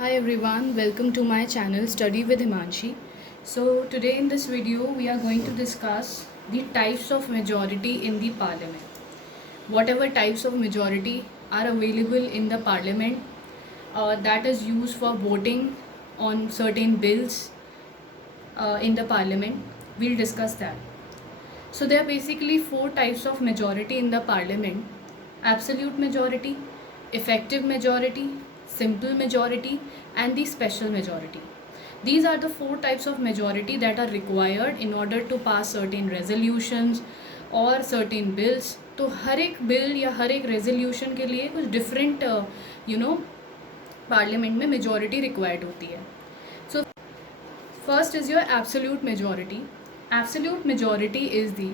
Hi everyone, welcome to my channel Study with Himanshi. So today in this video we are going to discuss the types of majority in the parliament. Whatever types of majority are available in the parliament that is used for voting on certain bills in the parliament, we'll discuss that. So there are basically four types of majority in the parliament: absolute majority, effective majority, simple majority, and the special majority. These are the four types of majority that are required in order to pass certain resolutions और certain bills. तो हर एक bill या हर एक resolution के लिए कुछ different parliament में majority required होती है. So first is your absolute majority. Absolute majority is the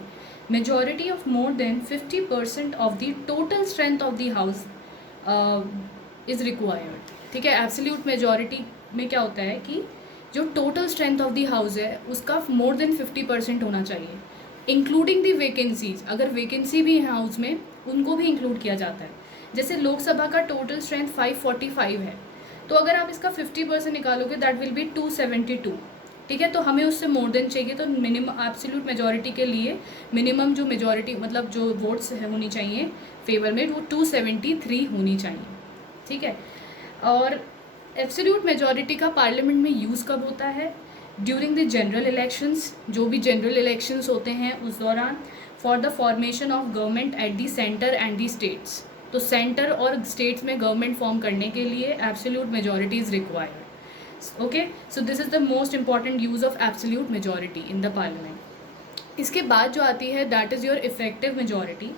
majority of more than 50% of the total strength of the house is required. ठीक है, एब्सोल्यूट मेजॉरिटी में क्या होता है कि जो total strength of the house है उसका मोर देन 50% होना चाहिए, इंक्लूडिंग दी वैकेंसीज. अगर वैकेंसी भी है हाउस में उनको भी इंक्लूड किया जाता है. जैसे लोकसभा का टोटल स्ट्रेंथ 545 है, तो अगर आप इसका 50% निकालोगे दैट विल बी 272. ठीक है, तो हमें उससे मोर देन चाहिए. तो मिनिमम एब्सोल्यूट मेजॉरिटी के लिए मिनिमम जो मेजॉरिटी मतलब जो वोट्स है होनी चाहिए फेवर में वो 273 होनी चाहिए. ठीक है, और एब्सोल्यूट मेजॉरिटी का पार्लियामेंट में यूज़ कब होता है? During the general elections. जो भी जनरल इलेक्शंस होते हैं उस दौरान. For the formation of government at the centre and the states. तो सेंटर और स्टेट्स में गवर्नमेंट फॉर्म करने के लिए absolute majority is required. Okay, so this is the most important use of absolute majority in the parliament. इसके बाद जो आती है that is your effective majority.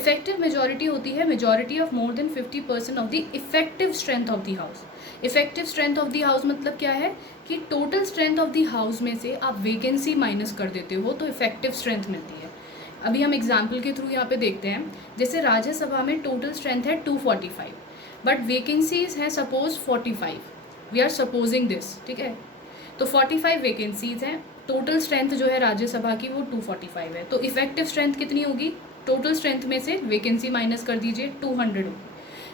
Effective majority होती है majority of more than 50% of the effective strength of the house. Effective strength of the house मतलब क्या है कि total strength of the house में से आप vacancy माइनस कर देते हो तो effective strength मिलती है. अभी हम एग्जाम्पल के थ्रू यहाँ पे देखते हैं. जैसे राज्यसभा में टोटल स्ट्रेंथ है 245 बट वेकेंसीज है suppose 45. We are supposing this. ठीक है, तो 45 वैकेंसीज हैं. टोटल स्ट्रेंथ जो है राज्यसभा की वो 245 है. तो इफेक्टिव स्ट्रेंथ कितनी होगी? टोटल स्ट्रेंथ में से वैकेंसी माइनस कर दीजिए, 200 होगी.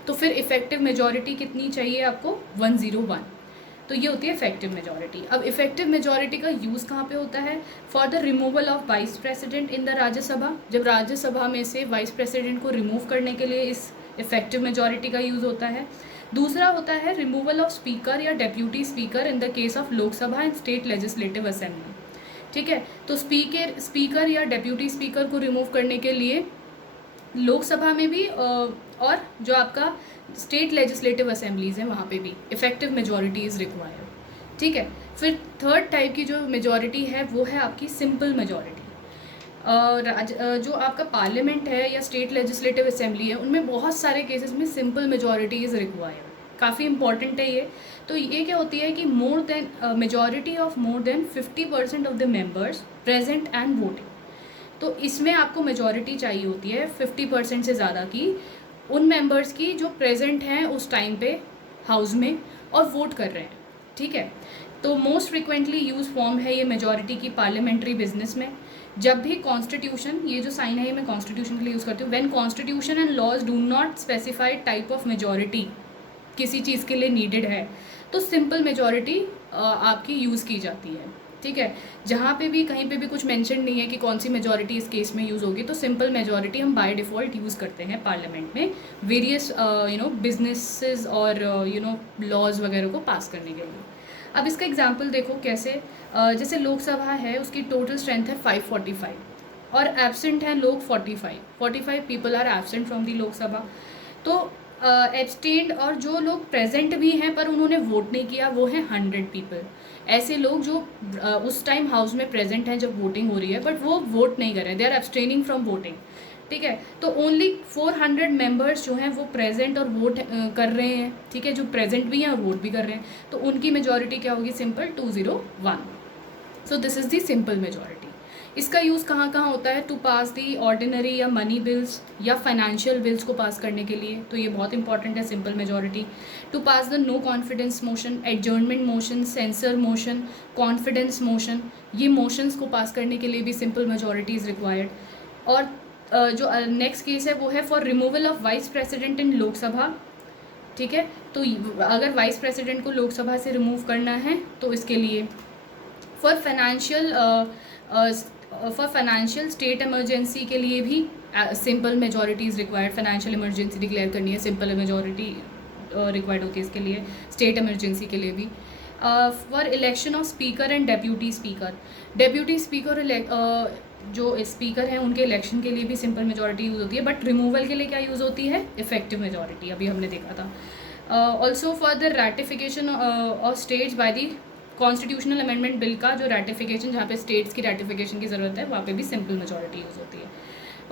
तो फिर इफेक्टिव मेजॉरिटी कितनी चाहिए आपको? 101. तो ये होती है इफेक्टिव मेजॉरिटी. अब इफेक्टिव मेजॉरिटी का यूज़ कहाँ पे होता है? For the removal of vice president in the Rajya Sabha. जब राज्यसभा में से वाइस प्रेसिडेंट को रिमूव करने के लिए इस इफेक्टिव मेजॉरिटी का यूज़ होता है. दूसरा होता है रिमूवल ऑफ स्पीकर या deputy speaker in the case of Lok Sabha and state legislative assembly. ठीक है, तो स्पीकर या डेप्यूटी स्पीकर को रिमूव करने के लिए लोकसभा में भी और जो आपका स्टेट लेजिस्लेटिव असेंबलीज हैं वहाँ पे भी इफेक्टिव मेजॉरिटी इज़ रिक्वायर्ड. ठीक है, फिर थर्ड टाइप की जो मेजॉरिटी है वो है आपकी सिंपल मेजॉरिटी. जो आपका पार्लियामेंट है या स्टेट लेजिस्लेटिव असेंबली है उनमें बहुत सारे केसेस में सिंपल मेजॉरिटी इज़ रिक्वायर्ड. काफ़ी इंपॉर्टेंट है ये. तो ये क्या होती है कि more than majority of more than 50% of the members present and voting. तो इसमें आपको मेजॉरिटी चाहिए होती है 50% से ज़्यादा की उन मेंबर्स की जो प्रेजेंट हैं उस टाइम पे हाउस में और वोट कर रहे हैं. ठीक है, तो मोस्ट फ्रिक्वेंटली यूज फॉर्म है ये मेजॉरिटी की पार्लियामेंट्री बिजनेस में. जब भी कॉन्स्टिट्यूशन, ये जो साइन है ये मैं कॉन्स्टिट्यूशन के लिए यूज़ करती हूँ. When constitution and laws do not specified type of majority किसी चीज़ के लिए नीडेड है तो सिंपल मेजॉरिटी आपकी यूज़ की जाती है. ठीक है, जहाँ पे भी कहीं पे भी कुछ मेंशन नहीं है कि कौन सी मेजॉरिटी इस केस में यूज़ होगी तो सिंपल मेजॉरिटी हम बाय डिफ़ॉल्ट यूज़ करते हैं पार्लियामेंट में वेरियस बिजनेसेस और लॉज वगैरह को पास करने के लिए. अब इसका एग्जांपल देखो कैसे. जैसे लोकसभा है उसकी टोटल स्ट्रेंथ है 545 और एब्सेंट हैं लोग 45 people are absent from the Lok Sabha. तो एब्सटेन्ड और जो लोग प्रेजेंट भी हैं पर उन्होंने वोट नहीं किया वो हैं 100 पीपल. ऐसे लोग जो उस टाइम हाउस में प्रेजेंट हैं जब वोटिंग हो रही है बट वो वोट नहीं कर रहे हैं, they are abstaining from voting. ठीक है, तो ओनली 400 मेंबर्स जो हैं वो प्रेजेंट और वोट कर रहे हैं. ठीक है, जो प्रेजेंट भी हैं और वोट भी कर रहे हैं तो उनकी मेजॉरिटी क्या होगी? Simple 201. So this is the simple majority. इसका यूज़ कहाँ कहाँ होता है? टू पास दी ऑर्डिनरी या मनी बिल्स या फाइनेंशियल बिल्स को पास करने के लिए, तो ये बहुत इंपॉर्टेंट है simple majority. To pass the no confidence motion, adjournment motion, censor motion, confidence motion, ये मोशंस को पास करने के लिए भी सिंपल मेजॉरिटी इज़ रिक्वायर्ड. और जो नेक्स्ट केस है वो है for removal of vice president in Lok Sabha ठीक है। तो अगर वाइस प्रेसिडेंट को लोकसभा से रिमूव करना है तो इसके लिए फॉर फाइनेंशियल स्टेट इमरजेंसी के लिए भी simple majority is required. Financial emergency declare करनी है, सिंपल मेजॉरिटी रिक्वायर्ड होती है इसके लिए, स्टेट इमरजेंसी के लिए भी। For election of speaker and deputy speaker, deputy speaker जो स्पीकर हैं उनके इलेक्शन के लिए भी सिंपल मेजॉरिटी यूज़ होती है, बट रिमूवल के लिए क्या यूज़ होती है, इफेक्टिव मेजॉरिटी, अभी हमने देखा था। Also for the ratification of states by the constitutional amendment bill का जो रैटिफिकेशन, जहाँ पे स्टेट्स की रैटिफिकेशन की ज़रूरत है, वहाँ पे भी सिंपल मेजॉरिटी यूज़ होती है।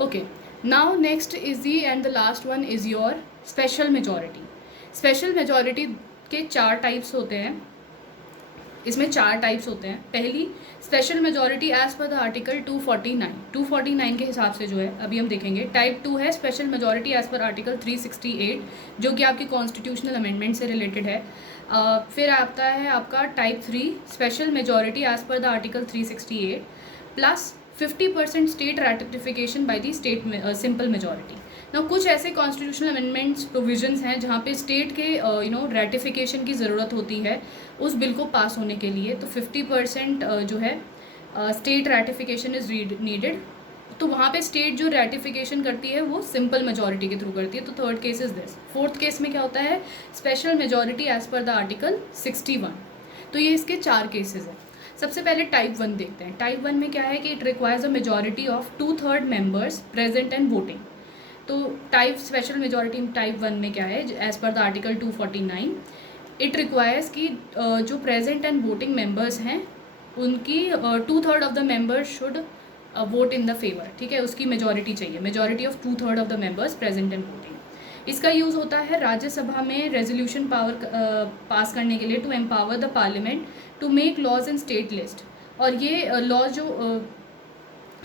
Okay, now next is the and the last one is your special majority. Special majority के 4 टाइप्स होते हैं, इसमें 4 टाइप्स होते हैं। पहली special majority as per the article 249 के हिसाब से जो है अभी हम देखेंगे। टाइप 2 है special majority as per article 368 जो कि आपकी कॉन्स्टिट्यूशनल अमेंडमेंट से रिलेटेड है। फिर आता है आपका type 3 special majority as per the article 368 plus 50% state ratification by the state simple majority. ना कुछ ऐसे कॉन्स्टिट्यूशनल अमेंडमेंट्स प्रोविजंस हैं जहाँ पे स्टेट के रैटिफिकेशन की ज़रूरत होती है उस बिल को पास होने के लिए, तो 50% जो है स्टेट रैटिफिकेशन इज़ नीडेड। तो वहाँ पे स्टेट जो रैटिफिकेशन करती है वो सिंपल मेजॉरिटी के थ्रू करती है। तो third case is this. Fourth case में क्या होता है, special majority as per the article 61। तो ये इसके 4 केसेस हैं। सबसे पहले टाइप 1 देखते हैं। टाइप 1 में क्या है कि it requires a majority of 2/3 members present and voting. तो टाइप स्पेशल मेजॉरिटी टाइप 1 में क्या है, as per the article 249 it requires कि जो प्रेजेंट एंड वोटिंग मेंबर्स हैं उनकी 2/3 of the members should vote in the favour. ठीक है, उसकी मेजॉरिटी चाहिए, majority of 2/3 of the members present and voting. इसका यूज़ होता है राज्यसभा में रेजोल्यूशन पावर पास करने के लिए, to empower the parliament to make laws in state list. और ये लॉज जो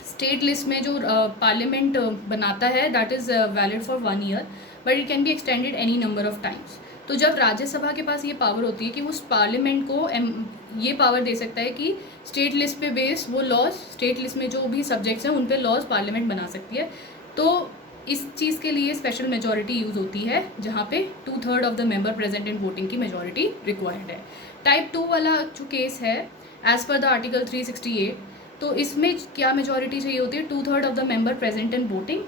स्टेट लिस्ट में जो पार्लियामेंट बनाता है that is valid for 1 year but it can be extended any number of times. तो जब राज्यसभा के पास ये पावर होती है कि वो उस पार्लियामेंट को ये पावर दे सकता है कि स्टेट लिस्ट पे बेस वो लॉज, स्टेट लिस्ट में जो भी सब्जेक्ट्स हैं उन पे लॉज पार्लियामेंट बना सकती है। तो इस चीज़ के लिए स्पेशल मेजॉरिटी यूज़ होती है जहाँ पे 2/3 of the member present in voting की मेजॉरिटी रिक्वायर्ड है। टाइप 2 वाला जो केस है एज पर द आर्टिकल 368, तो इसमें क्या मेजॉरिटी चाहिए होती है, 2/3 of the member present in voting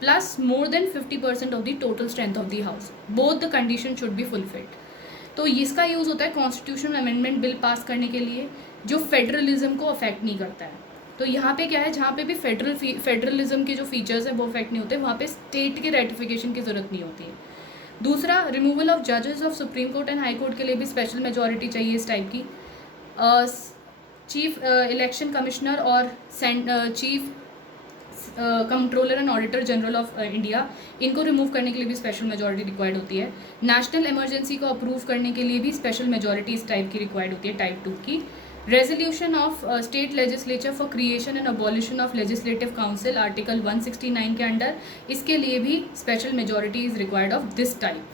plus more than 50% of the total strength of the house, both the condition should be fulfilled. तो इसका यूज़ होता है कॉन्स्टिट्यूशनल अमेंडमेंट बिल पास करने के लिए जो फेडरलिज्म को अफेक्ट नहीं करता है। तो यहाँ पे क्या है, जहाँ पे भी फेडरलिज्म के जो फीचर्स हैं वो अफेक्ट नहीं होते, वहाँ पे स्टेट के रेटिफिकेशन की ज़रूरत नहीं होती है। दूसरा, रिमूवल ऑफ जजेस of supreme court and high court के लिए भी स्पेशल मेजॉरिटी चाहिए इस टाइप की। चीफ इलेक्शन कमिश्नर और chief controller and auditor general of India, इनको रिमूव करने के लिए भी स्पेशल मेजॉरिटी रिक्वायर्ड होती है। नेशनल इमरजेंसी को अप्रूव करने के लिए भी स्पेशल मेजॉरिटी इस टाइप की रिक्वायर्ड होती है, टाइप 2 की। Resolution of state legislature for creation and abolition of legislative council article 169 के अंडर, इसके लिए भी special majority is required of this type.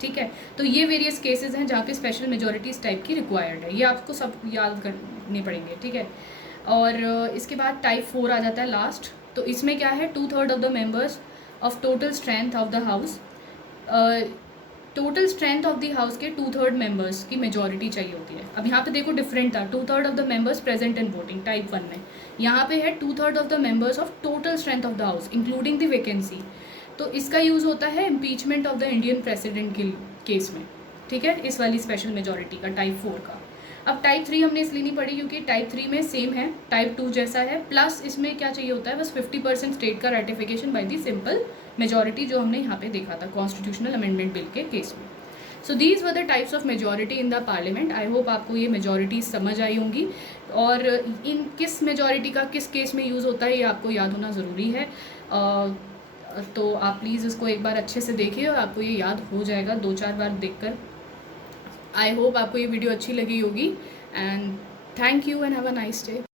ठीक है, तो ये वेरियस केसेस हैं जहाँ पे स्पेशल मेजॉरिटी इस टाइप की रिक्वायर्ड है, ये आपको सब याद करने पड़ेंगे। ठीक है, और इसके बाद टाइप 4 आ जाता है लास्ट। तो इसमें क्या है, 2/3 of the members of total strength of the house, total strength of the house के 2/3 मेंबर्स की मेजॉरिटी चाहिए होती है। अब यहाँ पे देखो डिफरेंट था, 2/3 of the members present in voting type 1 में, यहाँ पे है 2/3 of the members of total strength of the house including the vacancy. तो इसका यूज़ होता है impeachment of the Indian president के केस में। ठीक है, इस वाली स्पेशल मेजॉरिटी का, टाइप 4 का। अब टाइप 3 हमने इसलिए नहीं पढ़ी क्योंकि टाइप 3 में सेम है, टाइप 2 जैसा है, प्लस इसमें क्या चाहिए होता है, बस 50% स्टेट का ratification by the simple majority जो हमने यहाँ पे देखा था कॉन्स्टिट्यूशनल अमेंडमेंट बिल के केस में। So these were the types of majority in the parliament. I hope आपको ये मेजॉरिटी समझ आई होंगी, और इन किस मेजॉरिटी का किस केस में यूज़ होता है ये आपको याद होना ज़रूरी है। तो आप प्लीज़ इसको एक बार अच्छे से देखिए और आपको ये याद हो जाएगा 2-4 बार देखकर। आई होप आपको ये वीडियो अच्छी लगी होगी, and thank you and have a nice day.